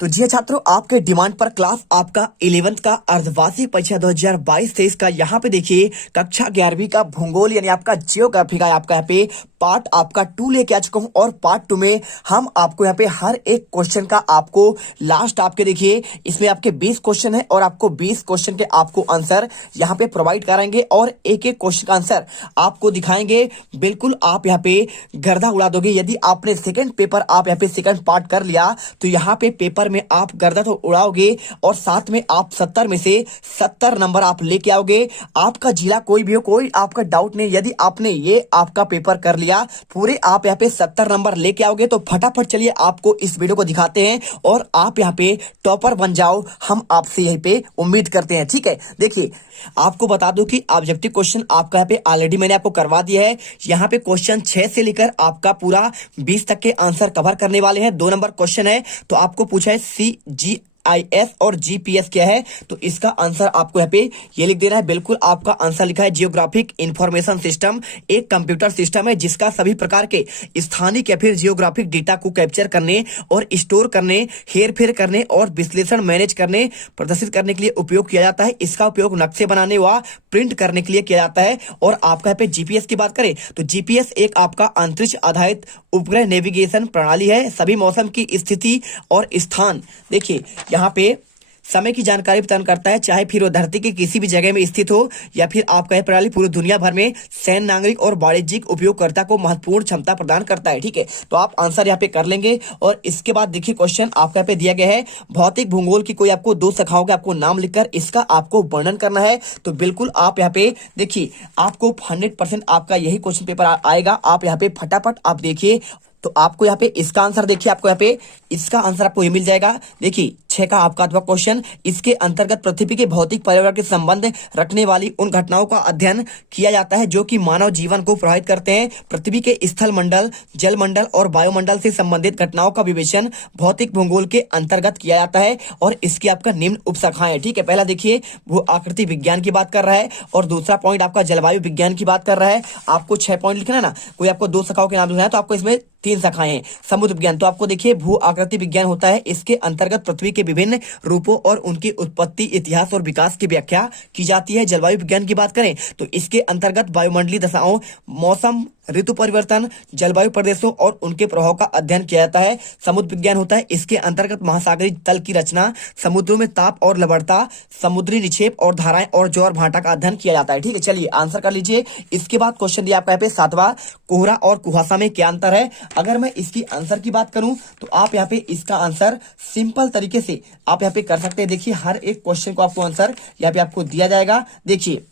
तो जी छात्रों, आपके डिमांड पर क्लास आपका 11th का अर्धवार्षिक परीक्षा 2022-23 का यहाँ पे देखिए कक्षा 11वीं का भूगोल यानी आपका जियोग्राफी का आपका यहाँ पे पार्ट आपका 2 लेके आ चुका हूँ। और पार्ट 2 में हम आपको यहाँ पे हर एक क्वेश्चन का आपको लास्ट आपके देखिए इसमें आपके 20 क्वेश्चन है और आपको 20 क्वेश्चन के आपको आंसर यहाँ पे प्रोवाइड कराएंगे और एक एक क्वेश्चन का आंसर आपको दिखाएंगे। बिल्कुल आप यहाँ पे गर्दा उड़ा दोगे। यदि आपने सेकंड पेपर आप यहाँ पे सेकंड पार्ट कर लिया तो यहाँ पे पेपर में आप गर्दा तो उड़ाओगे और साथ में आप 70 में से 70 नंबर आप लेके आओगे। आपका जिला कोई भी हो, कोई आपका डाउट नहीं। यदि आपने ये आपका पेपर कर लिया पूरे आप यहाँ पे 70 नंबर लेके आओगे तो फटाफट चलिए आपको इस वीडियो को दिखाते हैं और आप यहाँ पे टॉपर बन जाओ, हम आपसे यहीं पे उम्मीद करते हैं। ठीक है, देखिए आपको बता दूं कि ऑब्जेक्टिव क्वेश्चन आपका यहाँ पे ऑलरेडी मैंने आपको करवा दिया है। यहाँ पे क्वेश्चन 6 से लेकर आपका पूरा 20 तक के आंसर कवर करने वाले हैं। 2 नंबर क्वेश्चन है तो आपको पूछा है CGIS और GPS क्या है, तो इसका आंसर आपको यहाँ पे ये लिख देना है। बिल्कुल आपका आंसर लिखा है जियोग्राफिक इंफॉर्मेशन सिस्टम एक कंप्यूटर सिस्टम है जिसका सभी प्रकार के स्थानिक या फिर जियोग्राफिक डेटा को कैप्चर करने और स्टोर करने, हेर फेर करने और विश्लेषण मैनेज करने, प्रदर्शित करने के लिए उपयोग किया जाता है। इसका उपयोग नक्शे बनाने व प्रिंट करने के लिए किया जाता है। और आपका यहाँ पे GPS की बात करें तो GPS एक आपका अंतरिक्ष आधारित उपग्रह नेविगेशन प्रणाली है। सभी मौसम की स्थिति और स्थान देखिए यहाँ पे समय की जानकारी प्रदान करता है, चाहे फिर वो धरती के किसी भी जगह में स्थित हो या फिर आपका यह प्रणाली पूरी दुनिया भर में सैन्य, नागरिक और वाणिज्यिक उपयोगकर्ता को महत्वपूर्ण क्षमता प्रदान करता है। ठीक है, तो आप आंसर यहाँ पे कर लेंगे। और इसके बाद देखिए क्वेश्चन आपका यहाँ पे दिया गया है भौतिक भूगोल की कोई आपको 2 शाखाओं के आपको नाम लिखकर इसका आपको वर्णन करना है। तो बिल्कुल आप यहाँ पे देखिए आपको 100% आपका यही क्वेश्चन पेपर आएगा। आप यहाँ पे फटाफट आप देखिए तो आपको यहाँ पे इसका आंसर देखिए, आपको यहाँ पे इसका आंसर आपको ये मिल जाएगा। देखिए 6 का आपका अथवा क्वेश्चन, इसके अंतर्गत पृथ्वी के भौतिक पर्यावरण के संबंध रखने वाली उन घटनाओं का अध्ययन किया जाता है जो कि मानव जीवन को प्रभावित करते हैं। पृथ्वी के स्थल मंडल, जल मंडल और वायुमंडल से संबंधित घटनाओं का विवेचन भौतिक भूगोल के अंतर्गत किया जाता है और इसकी आपका निम्न उपशाखाएं। ठीक है, पहला देखिए भू आकृति विज्ञान की बात कर रहा है और दूसरा पॉइंट आपका जलवायु विज्ञान की बात कर रहा है। आपको 6 पॉइंट लिखना है ना, कोई आपको 2 शाखाओं के नाम लिखना है तो आपको इसमें 3 शाखाएं हैं। समुद्र विज्ञान तो आपको देखिए भू आकृति विज्ञान होता है, इसके अंतर्गत पृथ्वी के विभिन्न रूपों और उनकी उत्पत्ति, इतिहास और विकास की व्याख्या की जाती है। जलवायु विज्ञान की बात करें तो इसके अंतर्गत वायुमंडलीय दशाओं, मौसम, ऋतु परिवर्तन, जलवायु प्रदेशों और उनके प्रभाव का अध्ययन किया जाता है। समुद्र विज्ञान होता है, इसके अंतर्गत महासागरीय तल की रचना, समुद्रों में ताप और लवणता, समुद्री निक्षेप और धाराएं और ज्वार भाटा का अध्ययन किया जाता है। ठीक है, चलिए आंसर कर लीजिए। इसके बाद क्वेश्चन दिया आपका यहाँ पे 7वां, कोहरा और कुहासा में क्या अंतर है। अगर मैं इसकी आंसर की बात करूं तो आप यहाँ पे इसका आंसर सिंपल तरीके से आप यहाँ पे कर सकते हैं। देखिए हर एक क्वेश्चन को आपको आंसर यहाँ पे आपको दिया जाएगा। देखिए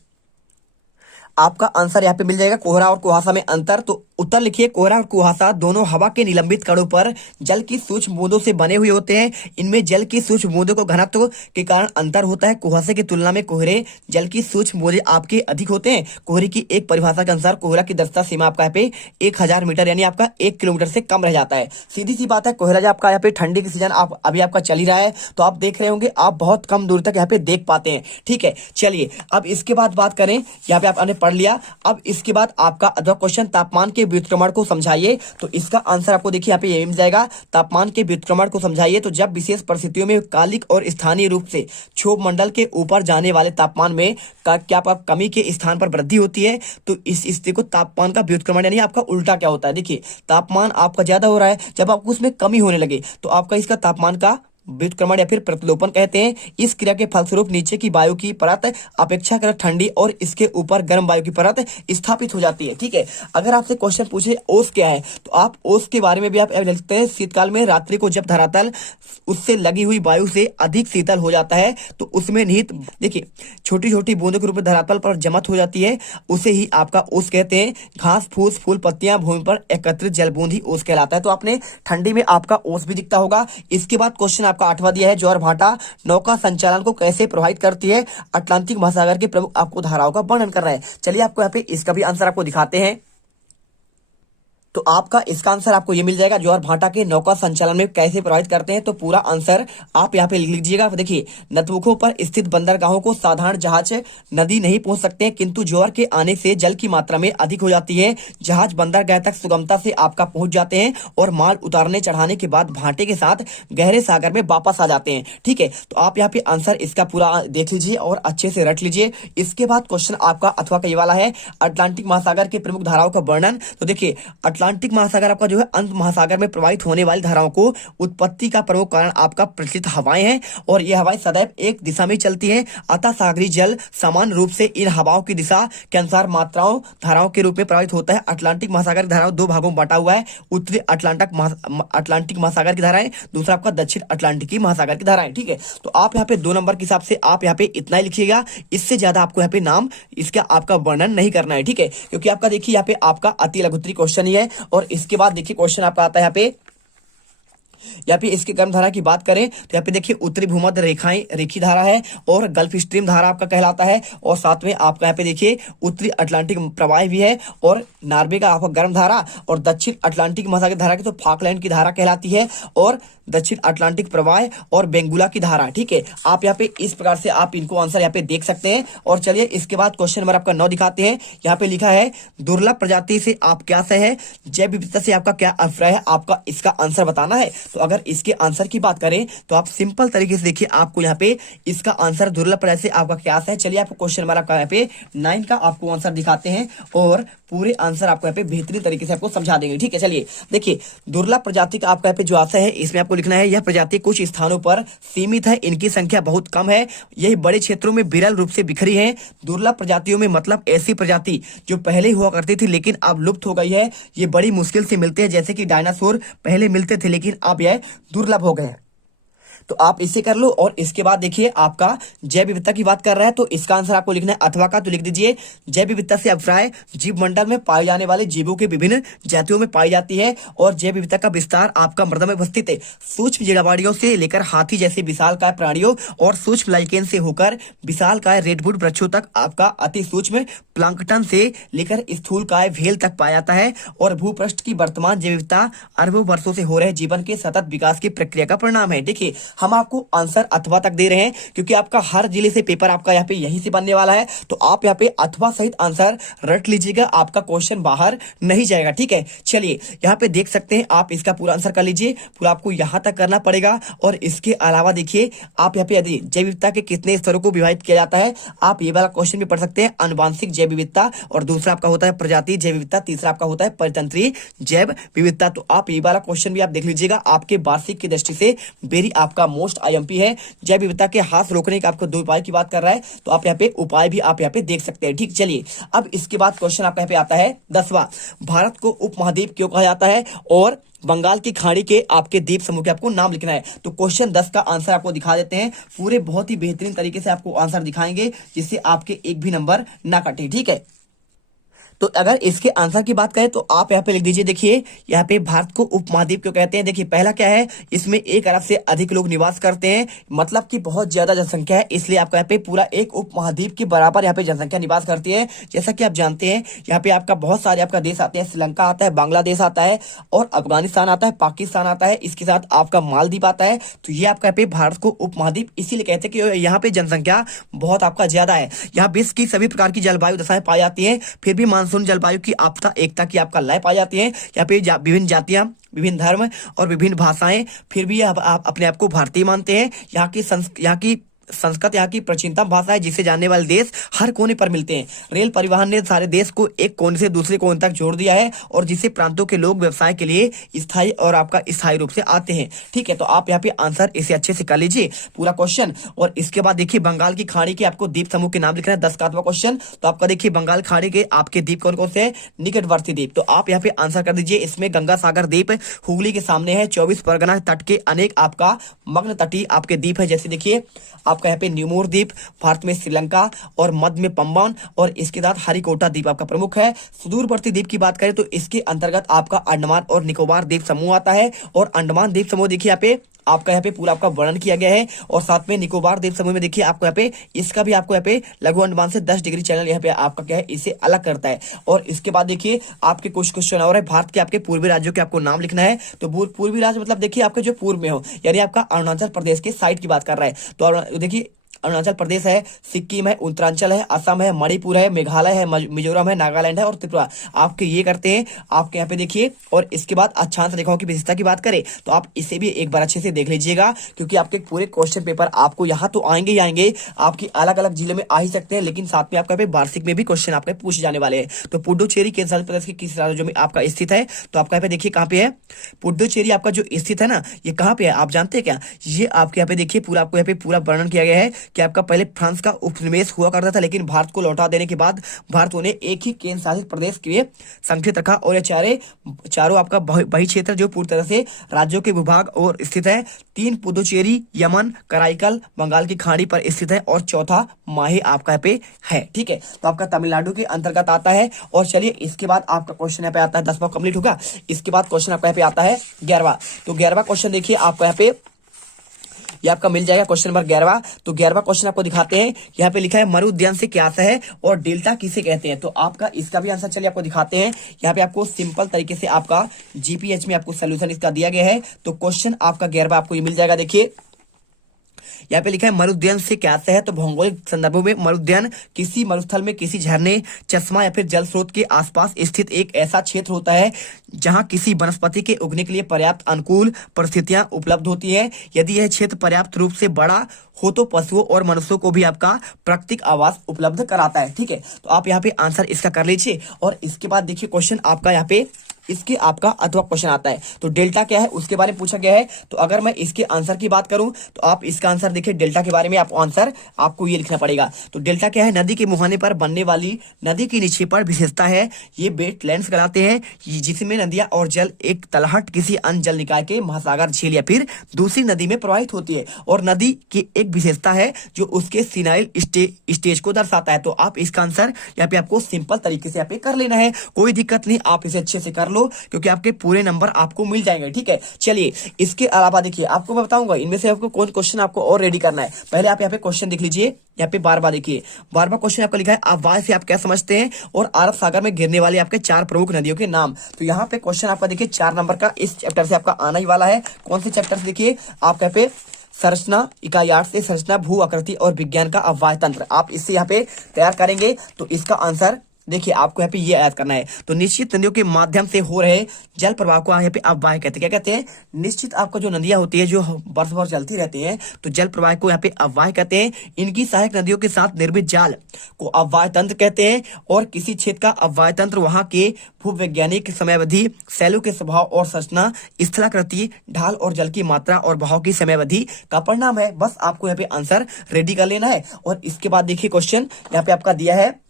आपका आंसर यहाँ पे मिल जाएगा कोहरा और कुहासा में अंतर। तो उत्तर लिखिए, कोहरा और कुहासा दोनों हवा के निलंबित कणों पर जल की सूक्ष्म बूंदों से बने हुए होते हैं। इनमें जल की सूक्ष्म बूंदों को घनत्व के कारण अंतर होता है। कुहासे की तुलना में कोहरे जल की सूक्ष्म बूंदें आपके अधिक होते हैं। कोहरे की एक परिभाषा के अनुसार कोहरा की दक्षता सीमा आपका यहाँ पे 1000 मीटर यानी आपका 1 किलोमीटर से कम रह जाता है। सीधी सी बात है, कोहरा जो आपका यहाँ पे ठंडी की सीजन आप अभी आपका चल ही रहा है तो आप देख रहे होंगे आप बहुत कम दूर तक यहाँ पे देख पाते हैं। ठीक है, चलिए अब इसके बाद बात करें, यहाँ पे आपने पढ़ लिया। अब इसके बाद आपका अगला क्वेश्चन तापमान के व्युत्क्रमण को समझाइए। तो इसका आंसर आपको देखिए यहाँ पे ये मिल जाएगा, तापमान के व्युत्क्रमण को समझाइए। तो जब विशेष परिस्थितियों में कालिक और स्थानीय रूप से क्षोभ मंडल के ऊपर जाने वाले तापमान में क्या कमी के स्थान पर वृद्धि होती है तो इस स्थिति को तापमान का व्युत्क्रमण यानी आपका उल्टा क्या होता है। देखिए तापमान आपका ज्यादा हो रहा है, जब आपको उसमें कमी होने लगे तो आपका इसका तापमान का व्युत्क्रमण या फिर प्रतिलोपन कहते हैं। इस क्रिया के फलस्वरूप नीचे की वायु की परत अपेक्षाकृत ठंडी और इसके ऊपर गर्म वायु की परत स्थापित हो जाती है। ठीक है, अगर आपसे क्वेश्चन पूछे ओस क्या है तो आप ओस के बारे में भी आप लिखते हैं। शीतकाल में रात्रि को जब धरातल उससे लगी हुई वायु से अधिक शीतल हो जाता है तो उसमें निहित देखिए छोटी छोटी बूंदों के रूप में धरातल पर जमत हो जाती है, उसे ही आपका ओस कहते हैं। घास फूस फूल पत्तियां भूमि पर एकत्रित जल बूंद ही ओस कहलाता है। तो आपने ठंडी में आपका ओस भी दिखता होगा। इसके बाद क्वेश्चन आपका 8वां दिया है, ज्वार भाटा नौका संचालन को कैसे प्रभावित करती है। अटलांटिक महासागर के प्रमुख आपको धाराओं का वर्णन कर रहा है। चलिए आपको यहाँ पे इसका भी आंसर आपको दिखाते हैं। तो आपका इसका आंसर आपको ये मिल जाएगा, ज्वार भाटा के नौका संचालन में कैसे प्रभावित करते हैं। तो पूरा आंसर आप यहाँ पे लिख लीजिएगा। देखिए, नतमुखों पर स्थित बंदरगाहों को साधारण जहाज नदी नहीं पहुंच सकते, किंतु ज्वार के आने से जल की मात्रा में अधिक हो जाती है। जहाज बंदरगाह तक सुगमता से आपका पहुंच जाते हैं और माल उतारने चढ़ाने के बाद भाटे के साथ गहरे सागर में वापस आ जाते हैं। ठीक है, तो आप यहाँ पे आंसर इसका पूरा देख लीजिए और अच्छे से रट लीजिए। इसके बाद क्वेश्चन आपका अथवा का ये वाला है, अटलांटिक महासागर के प्रमुख धाराओं का वर्णन। तो देखिए, अटलांटिक महासागर आपका जो है अंत महासागर में प्रवाहित होने वाली धाराओं को उत्पत्ति का प्रमुख कारण आपका प्रचलित हवाएं हैं, और ये हवाएं सदैव एक दिशा में चलती हैं। अतः सागरी जल समान रूप से इन हवाओं की दिशा के अनुसार मात्राओं धाराओं के रूप में प्रवाहित होता है। अटलांटिक महासागर की धाराओं दो भागों में बांटा हुआ है, उत्तरी अटलांटिक महासागर की धाराएं, दूसरा आपका दक्षिण अटलांटिक महासागर की धाराएं। ठीक है, तो आप यहाँ पे 2 नंबर के हिसाब से आप यहाँ पे इतना ही लिखिएगा, इससे ज्यादा आपको यहाँ पे नाम इसका आपका वर्णन नहीं करना है। ठीक है, क्योंकि आपका देखिए यहाँ पे आपका अति लघुत्तरी क्वेश्चन ही है। और इसके बाद देखिए क्वेश्चन आपका आता है यहाँ पे इसके गर्म धारा की बात करें तो यहाँ पे देखिए उत्तरी भूमध्य रेखी धारा है और गल्फ स्ट्रीम धारा आपका कहलाता है, और साथ में आपका यहाँ पे देखिए उत्तरी अटलांटिक प्रवाह भी है, और नॉर्वे का आपका गर्म धारा, और दक्षिण अटलांटिक महासागर धारा की तो फाकलैंड की धारा कहलाती है, और दक्षिण अटलांटिक प्रवाह और बेंगुला की धारा। ठीक है, आप यहाँ पे इस प्रकार से आप इनको आंसर यहाँ पे देख सकते हैं। और चलिए इसके बाद क्वेश्चन नंबर आपका 9 दिखाते हैं। यहाँ पे लिखा है, दुर्लभ प्रजाति से आप क्या सह है, जैव विविधता से आपका क्या अभिप्राय है, आपका इसका आंसर बताना है। तो अगर इसके आंसर की बात करें तो आप सिंपल तरीके से देखिए, आपको यहाँ पे इसका आंसर दुर्लभ प्रजाति से आपका क्या है। चलिए आपको क्वेश्चन नंबर आपका यहाँ पे 9 का आपको आंसर दिखाते हैं और पूरे आंसर आपको यहाँ पे बेहतरीन तरीके से आपको समझा देंगे। ठीक है, चलिए देखिए, दुर्लभ प्रजाति का आपका यहाँ पे जो आंसर है इसमें आपको लिखना है, यह प्रजाति कुछ स्थानों पर सीमित है, इनकी संख्या बहुत कम है, यही बड़े क्षेत्रों में विरल रूप से बिखरी है। दुर्लभ प्रजातियों में मतलब ऐसी प्रजाति जो पहले हुआ करती थी लेकिन अब लुप्त हो गई है। ये बड़ी मुश्किल से मिलते हैं, जैसे कि डायनासोर पहले मिलते थे लेकिन अब यह दुर्लभ हो गए हैं। तो आप इसे कर लो। और इसके बाद देखिए, आपका जैव विविधता की बात कर रहा है तो इसका आंसर आपको लिखना है अथवा का, तो लिख दीजिए, जैव विविधता से अभिप्राय जीव मंडल में पाए जाने वाले जीवों के विभिन्न जातियों में पाई जाती है, और जैव विविधता का विस्तार आपका मृदा में उपस्थित है सूक्ष्म जड़वाड़ियों से लेकर हाथी जैसे विशालकाय प्राणियों और सूक्ष्म लाइकेन से होकर विशालकाय रेडवुड वृक्षों तक, आपका अति सूक्ष्म प्लांकटन से लेकर स्थूलकाय व्हेल तक पाया जाता है। और भूपृष्ठ की वर्तमान जैव विविधता अरबों वर्षों से हो रहे जीवन के सतत विकास की प्रक्रिया का परिणाम है। देखिए, हम आपको आंसर अथवा तक दे रहे हैं क्योंकि आपका हर जिले से पेपर आपका यहाँ पे यहीं से बनने वाला है, तो आप यहाँ पे अथवा सहित आंसर रट लीजिएगा, आपका क्वेश्चन बाहर नहीं जाएगा। ठीक है, चलिए यहाँ पे देख सकते हैं, आप इसका पूरा आंसर कर लीजिए, पूरा आपको यहाँ तक करना पड़ेगा। और इसके अलावा देखिए, आप यहाँ पे यदि जैव विविधता के कितने स्तरों को विभाजित किया जाता है, आप ये वाला क्वेश्चन भी पढ़ सकते हैं, आनुवांशिक जैव विविधता, और दूसरा आपका होता है प्रजाति जैव विविधता, तीसरा आपका होता है परितंत्रीय जैव विविधता। तो आप ये वाला क्वेश्चन भी आप देख लीजिएगा, आपके वार्षिक की दृष्टि से वेरी आपका मोस्ट आईएमपी है। जैव विविधता के हास रोकने के आपको 2 उपाय की बात कर रहा है, तो आप यहाँ पे उपाय भी आप यहाँ पे देख सकते हैं। ठीक, चलिए अब इसके बाद क्वेश्चन आपका यहाँ पे आता है 10वां, भारत को उपमहाद्वीप क्यों कहा जाता है, और बंगाल की खाड़ी के आपके द्वीप समूह के आपको नाम लिखना है। तो क्वेश्चन 10 का आंसर आपको दिखा देते हैं, पूरे बहुत ही बेहतरीन तरीके से आपको आंसर दिखाएंगे जिससे आपके एक भी नंबर ना कटे। ठीक है, तो अगर इसके आंसर की बात करें तो आप यहाँ पे लिख दीजिए, देखिए यहाँ पे भारत को उपमहाद्वीप क्यों कहते हैं। देखिए, पहला क्या है, इसमें 1 अरब से अधिक लोग निवास करते हैं, मतलब कि बहुत ज्यादा जनसंख्या है, इसलिए आपका यहाँ पे पूरा एक उपमहाद्वीप के बराबर यहाँ पे जनसंख्या निवास करती है। जैसा कि आप जानते हैं, यहाँ पे आपका बहुत सारे आपका देश आते हैं, श्रीलंका आता है, बांग्लादेश आता है, और अफगानिस्तान आता है, पाकिस्तान आता है, इसके साथ आपका मालदीव आता है। तो ये आपका यहाँ पे भारत को उपमहाद्वीप इसीलिए कहते हैं कि यहाँ पे जनसंख्या बहुत आपका ज्यादा है। यहाँ विश्व की सभी प्रकार की जलवायु दशाएं पाई जाती है, फिर भी मानसून जलवायु की आपदा एकता की आपका लय पाई जाती है। यहाँ पे विभिन्न जातियां, विभिन्न धर्म और विभिन्न भाषाएं, फिर भी आप अपने आप को भारतीय मानते हैं। यहाँ की संस्कृत यहाँ की प्राचीनतम भाषा है, जिसे जानने वाले देश हर कोने पर मिलते हैं। रेल परिवहन ने सारे देश को एक कोने से दूसरे कोने तक जोड़ दिया है, और जिसे प्रांतों के लोग व्यवसाय के लिए स्थायी और आपका स्थायी रूप से आते हैं। ठीक है, तो आप यहाँ पे आंसर इसे अच्छे से कर लीजिए पूरा क्वेश्चन। और इसके बाद देखिए, बंगाल की खाड़ी के आपको द्वीप समूह के नाम लिखना है, 10 का क्वेश्चन। तो आपका देखिए, बंगाल खाड़ी के आपके द्वीप कौन कौन से हैं, निकटवर्ती द्वीप। तो आप यहाँ पे आंसर कर दीजिए, इसमें गंगा सागर द्वीप हुगली के सामने है, 24 परगना तट के अनेक आपका मग्न तटीय आपके द्वीप है, जैसे देखिए आपका यहाँ पे न्यूमोर द्वीप, भारत में श्रीलंका, और मध्य में पंबान, और इसके साथ हरिकोटा द्वीप आपका प्रमुख है। सुदूरवर्ती द्वीप की बात करें तो इसके अंतर्गत आपका अंडमान और निकोबार द्वीप समूह आता है, और अंडमान द्वीप समूह देखिए यहाँ पे आपका यहाँ पे पूरा आपका वर्णन किया गया है। और साथ में निकोबार द्वीप समूह में देखिए आपको यहाँ पे इसका भी आपको यहाँ पे लघु अंडमान से 10 डिग्री चैनल यहाँ पे आपका क्या है इसे अलग करता है। और इसके बाद देखिए आपके कुछ क्वेश्चन और है, भारत के आपके पूर्वी राज्यों के आपको नाम लिखना है। तो पूर्वी राज्य मतलब देखिए आपके जो पूर्व में हो, यानी आपका अरुणाचल प्रदेश के साइड की बात कर रहा है। तो देखिए अरुणाचल प्रदेश है, सिक्किम है, उत्तरांचल है, असम है, मणिपुर है, मेघालय है, मिजोरम है, नागालैंड है और त्रिपुरा। आपके ये करते हैं आपके यहाँ पे देखिए। और इसके बाद अक्षांश रेखाओं की विशेषता की बात करें तो आप इसे भी एक बार अच्छे से देख लीजिएगा, क्योंकि आपके पूरे क्वेश्चन पेपर आपको यहाँ तो आएंगे ही आएंगे, आपकी अलग अलग जिले में आ ही सकते हैं, लेकिन साथ में आपका वार्षिक में भी क्वेश्चन आपके पूछे जाने वाले हैं। तो पुडुचेरी केंद्र शासित प्रदेश के किस राज्य में आपका स्थित है? तो आपका यहाँ पे देखिए कहाँ पे है पुडुचेरी आपका जो स्थित है ना, ये कहाँ पे है आप जानते हैं क्या? ये आपके यहाँ पे देखिए पूरा आपको यहाँ पे पूरा वर्णन किया गया है कि आपका पहले फ्रांस का उपनिवेश हुआ करता था, लेकिन भारत को लौटा देने के बाद भारत ने एक ही केंद्र शासित प्रदेश के लिए संगठित रखा। और ये चारों आपका वही क्षेत्र जो पूरी तरह से राज्यों के विभाग और स्थित है। 3 पुदुचेरी, यमन, कराईकल, बंगाल की खाड़ी पर स्थित है और चौथा माहे आपका यहाँ पे है। ठीक है, तो आपका तमिलनाडु के अंतर्गत आता है। और चलिए इसके बाद आपका क्वेश्चन यहाँ पे आता है 10वां कंप्लीट होगा। इसके बाद क्वेश्चन आपका यहाँ पे आता है 11वां। तो 11वां क्वेश्चन देखिए आपका यहाँ पे ये आपका मिल जाएगा क्वेश्चन नंबर 11वां। तो 11वां क्वेश्चन आपको दिखाते हैं, यहाँ पे लिखा है मरु उद्यान से क्या है और डेल्टा किसे कहते हैं। तो आपका इसका भी आंसर चलिए आपको दिखाते हैं। यहाँ पे आपको सिंपल तरीके से आपका जीपीएच में आपको सोल्यूशन इसका दिया गया है। तो क्वेश्चन आपका 11वां आपको ये मिल जाएगा। देखिए यहाँ पे लिखा है मरुद्यान से क्या है, तो भौगोलिक संदर्भों में मरुद्यान किसी मरुस्थल में किसी झरने, चश्मा या फिर जल स्रोत के आसपास स्थित एक ऐसा क्षेत्र होता है जहां किसी वनस्पति के उगने के लिए पर्याप्त अनुकूल परिस्थितियां उपलब्ध होती है। यदि यह क्षेत्र पर्याप्त रूप से बड़ा हो तो पशुओं और मनुष्यों को भी आपका प्राकृतिक आवास उपलब्ध कराता है। ठीक है, तो आप यहाँ पे आंसर इसका कर लीजिए। और इसके बाद देखिए क्वेश्चन आपका यहाँ पे इसके आपका अथवा क्वेश्चन आता है। तो डेल्टा क्या है उसके बारे में पूछा गया है। तो अगर मैं इसके आंसर की बात करूं तो आप इसका आंसर देखिए, डेल्टा के बारे में आप आंसर आपको ये लिखना पड़ेगा। तो डेल्टा क्या है? नदी के मुहाने पर बनने वाली नदी की निक्षेपण विशेषता है। ये वेटलैंड्स कहलाते हैं, जिसमें नदियां और जल एक तलहट किसी अन्य जल निकाय के महासागर, झील या फिर दूसरी नदी में प्रवाहित होती है। और नदी की एक विशेषता है जो उसके सिनाइल स्टेज को दर्शाता है। तो आप इसका आंसर यहाँ पे आपको सिंपल तरीके से यहाँ पे कर लेना है, कोई दिक्कत नहीं, आप इसे अच्छे से कर लो क्योंकि आपके पूरे नंबर आपको मिल जाएंगे। ठीक है, चलिए इसके अलावा देखिए आपको मैं बताऊंगा इनमें से आपको कौन क्वेश्चन आपको और रेडी करना है। पहले आप यहाँ पे क्वेश्चन देख लीजिए। यहाँ पे 12वां देखिए, 12वां क्वेश्चन आपका लिखा है अफवाह से आप क्या समझते हैं और अरब सागर में गिरने वाली आपके 4 प्रमुख नदियों के नाम। तो यहाँ पे क्वेश्चन आपका देखिए 4 नंबर का इस चैप्टर से आपका आना ही वाला है। कौन से चैप्टर से? देखिए आप यहाँ पे संरचना इकाई 8 से संरचना, भू आकृति और विज्ञान का अफवाह तंत्र, आप इससे यहाँ पे तैयार करेंगे। तो इसका आंसर देखिए आपको यहाँ पे ये याद करना है। तो निश्चित नदियों के माध्यम से हो रहे जल प्रवाह को यहाँ पे अफवाह कहते हैं। क्या कहते हैं? निश्चित आपको जो नदियां होती है जो वर्ष भर चलती रहती हैं, तो जल प्रवाह को यहाँ पे अफवाह कहते हैं। इनकी सहायक नदियों के साथ निर्मित जाल को अफवाह तंत्र कहते हैं। और किसी क्षेत्र का अफवाह तंत्र वहां के भूवैज्ञानिक समयावधि, शैलों के स्वभाव और संरचना, स्थलाकृति, ढाल और जल की मात्रा और बहाव की समयावधि का परिणाम है। बस आपको यहाँ पे आंसर रेडी कर लेना है। और इसके बाद देखिए क्वेश्चन यहाँ पे आपका दिया है,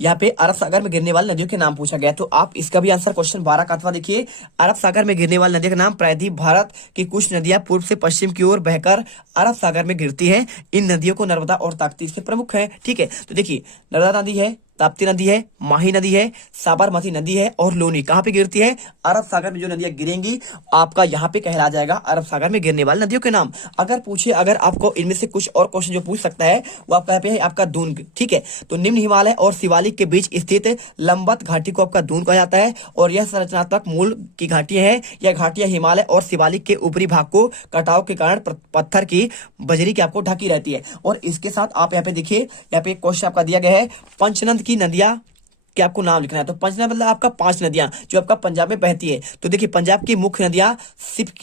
यहाँ पे अरब सागर में गिरने वाली नदियों के नाम पूछा गया। तो आप इसका भी आंसर क्वेश्चन 12 का अथवा देखिए, अरब सागर में गिरने वाली नदियों के नाम प्रायद्वीप भारत की कुछ नदियां पूर्व से पश्चिम की ओर बहकर अरब सागर में गिरती हैं। इन नदियों को नर्मदा और ताप्ती से प्रमुख है। ठीक है, तो देखिए नर्मदा नदी है, ताप्ती नदी है, माही नदी है, साबरमती नदी है और लोनी कहाँ पे गिरती है? अरब सागर में जो नदियां गिरेंगी आपका यहाँ पे कहला जाएगा अरब सागर में गिरने वाली नदियों के नाम। अगर पूछे अगर आपको इनमें से कुछ और क्वेश्चन जो पूछ सकता है वो आपका यहाँ पे है आपका दून। ठीक है, तो निम्न हिमालय और शिवालिक के बीच स्थित लंबत घाटी को आपका दून कहा जाता है। और यह संरचनात्मक मूल की घाटी है। यह घाटियां हिमालय और शिवालिक के ऊपरी भाग को कटाव के कारण पत्थर की बजरी की आपको ढकी रहती है। और इसके साथ आप यहाँ पे देखिए, यहाँ पे क्वेश्चन आपका दिया गया है पंचनद की नदियां कि आपको नाम लिखना है। तो पंचनद मतलब आपका 5 नदियां जो आपका पंजाब में बहती है। तो देखिए पंजाब की मुख्य नदियां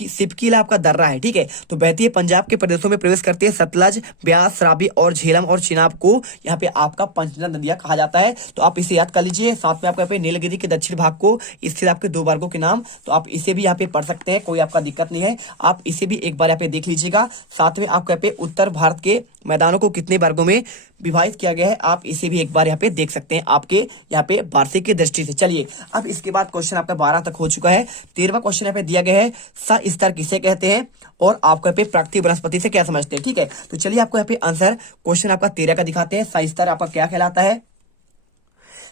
सिपकीला आपका दर्रा है। ठीक है, तो बहती है पंजाब के प्रदेशों में प्रवेश करती है सतलज, ब्यास, रावी और झेलम और चिनाब को यहाँ पे आपका पंचनद नदियां कहा जाता है। तो आप इसे याद कर लीजिए। साथ में आपको यहाँ पे नीलगिरी के दक्षिण भाग को स्थित आपके 2 वर्गों के नाम, तो आप इसे भी यहाँ पे पढ़ सकते हैं, कोई आपका दिक्कत नहीं है। आप इसे भी एक बार यहाँ पे देख लीजिएगा। साथ में आपको यहाँ पे उत्तर भारत के मैदानों को कितने वर्गों में विभाजित किया गया है, आप इसे भी एक बार यहाँ पे देख सकते हैं आपके यहाँ पे वार्षिक की दृष्टि से। चलिए अब इसके बाद क्वेश्चन आपका 12 तक हो चुका है। 13वां क्वेश्चन यहाँ पे दिया गया है सस्तर किसे कहते हैं और आपको यहाँ पे प्राकृतिक वनस्पति से क्या समझते हैं। ठीक है, तो चलिए आपको यहाँ पे आंसर क्वेश्चन आपका 13 का दिखाते हैं। सस्तर आपका क्या कहलाता है?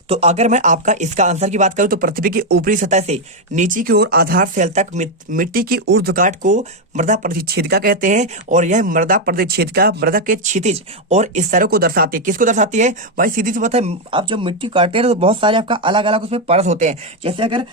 तो अगर मैं आपका इसका आंसर की बात करूं तो पृथ्वी की ऊपरी सतह से नीचे की ओर आधार सेल तक मिट्टी की ऊर्ध्वकाट को मृदा परिच्छेदिका कहते हैं, और यह मृदा परिच्छेदिका मृदा के क्षितिज और स्तरों को दर्शाती है। किसको दर्शाती है भाई? सीधी सी बात है, आप जब मिट्टी काटते हैं तो बहुत सारे आपका अलग अलग उसमें परत होते हैं। जैसे अगर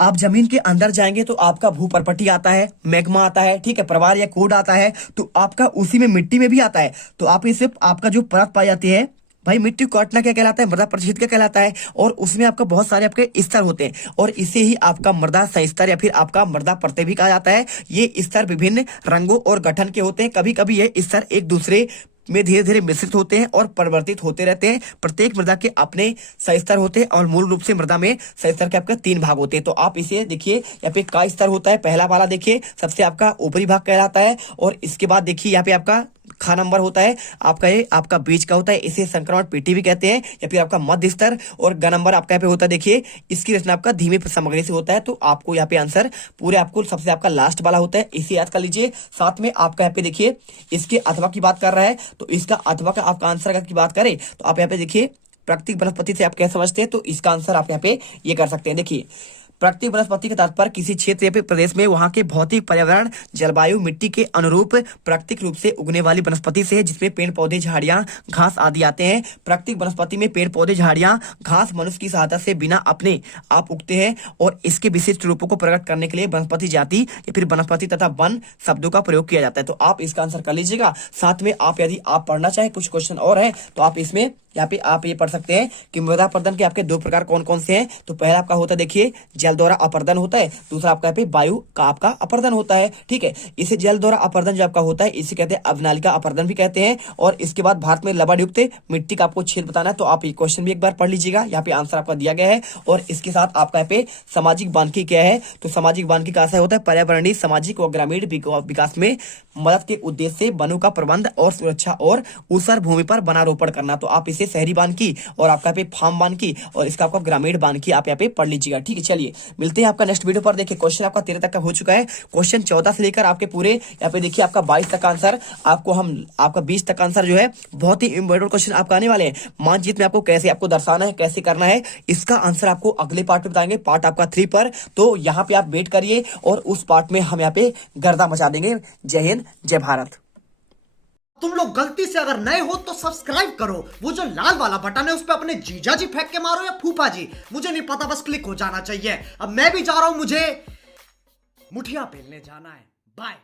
आप जमीन के अंदर जाएंगे तो आपका भूपर्पटी आता है, मैग्मा आता है, ठीक है, प्रवाल या कोड आता है, तो आपका उसी में मिट्टी में भी आता है। तो आप इसे आपका जो परत पाई जाती है भाई, मिट्टी काटना क्या कहलाता है? मृदा परिच्छेद क्या कहलाता है। और उसमें आपका बहुत सारे आपके स्तर होते हैं, और इसे ही आपका मृदा संस्तर या फिर आपका मृदा परतें भी कहा जाता है। ये स्तर विभिन्न रंगों और गठन के होते हैं। कभी कभी ये स्तर एक दूसरे में धीरे धीरे मिश्रित होते हैं और परिवर्तित होते रहते हैं। प्रत्येक मृदा के अपने सस्तर होते हैं, और मूल रूप से मृदा में सस्तर के आपके 3 भाग होते हैं। तो आप इसे देखिए, यहाँ पे का स्तर होता है, पहला वाला देखिए सबसे आपका ऊपरी भाग कहलाता है, और इसके बाद देखिए यहाँ पे आपका खा नंबर होता है आपका, ये आपका बीच का होता है, इसे संक्रमण पेटी भी कहते हैं, या फिर आपका मध्य स्तर। और ग नंबर आपका यहाँ पे होता है, देखिए इसकी रचना आपका धीमी सामग्री से होता है। तो आपको यहाँ पे आंसर पूरे आपको सबसे आपका लास्ट वाला होता है, इसे याद कर लीजिए। साथ में आपका यहाँ पे देखिए इसके अथवा की बात कर रहा है, तो इसका अथवा का आपका आंसर अगर की बात करें तो आप यहाँ पे देखिए प्राकृतिक वनस्पति से आप क्या समझते हैं, तो इसका आंसर आप यहाँ पे ये कर सकते हैं। देखिए प्राकृतिक वनस्पति का तात्पर्य किसी क्षेत्र या फिर प्रदेश में वहां के भौतिक पर्यावरण, जलवायु, मिट्टी के अनुरूप प्राकृतिक रूप से उगने वाली वनस्पति से है, जिसमें पेड़ पौधे, झाड़ियां, घास आदि आते हैं। प्राकृतिक वनस्पति में पेड़ पौधे, झाड़ियां, घास मनुष्य की सहायता से बिना अपने आप उगते हैं, और इसके विशिष्ट रूपों को प्रकट करने के लिए वनस्पति जाति या फिर वनस्पति तथा वन शब्दों का प्रयोग किया जाता है। तो आप इसका आंसर कर लीजिएगा। साथ में आप यदि आप पढ़ना चाहें कुछ क्वेश्चन और है तो आप इसमें यहाँ पे आप ये पढ़ सकते हैं कि मृदा अपरदन के आपके 2 प्रकार कौन कौन से हैं। तो पहला आपका होता है देखिए जल द्वारा अपरदन होता है, दूसरा आपका यहाँ पे वायु का आपका अपरदन होता है, ठीक है। इसे जल द्वारा अपरदन जो आपका होता है इसे कहते हैं अवनालिका अपरदन भी कहते हैं। और इसके बाद भारत में लवण युक्त मिट्टी का आपको क्षेत्र बताना है, तो आप ये क्वेश्चन भी एक बार पढ़ लीजिएगा, यहाँ पे आंसर आपका दिया गया है। और इसके साथ आपका यहाँ पे सामाजिक वानिकी क्या है, तो सामाजिक वानिकी का आशय होता है पर्यावरणीय, सामाजिक और ग्रामीण विकास में मदद के उद्देश्य से वनों का प्रबंध और सुरक्षा और ऊसर भूमि पर वनारोपण करना। तो आप इसे शहरी वानिकी और आपका पे फार्म वानिकी और इसका आपका ग्रामीण वानिकी आप यहाँ पे पढ़ लीजिएगा, ठीक है। चलिए मिलते हैं आपका नेक्स्ट वीडियो पर। देखिए क्वेश्चन आपका 13 तक का हो चुका है, क्वेश्चन 14 से लेकर आपके पूरे यहाँ पे देखिए आपका 22 तक का आंसर आपको हम आपका 20 तक का आंसर जो है बहुत ही इंपॉर्टेंट क्वेश्चन आपका आने वाले हैं। मानचित्र में आपको कैसे आपको दर्शाना है, कैसे करना है, इसका आंसर आपको अगले पार्ट में बताएंगे, पार्ट आपका 3 पर। तो यहाँ पे आप वेट करिए और उस पार्ट में हम यहाँ पे गर्दा मचा देंगे। जय हिंद, जय भारत। तुम लोग गलती से अगर नए हो तो सब्सक्राइब करो, वो जो लाल वाला बटन है उस पर अपने जीजा जी फेंक के मारो या फूफा जी, मुझे नहीं पता, बस क्लिक हो जाना चाहिए। अब मैं भी जा रहा हूं, मुझे मुठिया पेलने जाना है। बाय।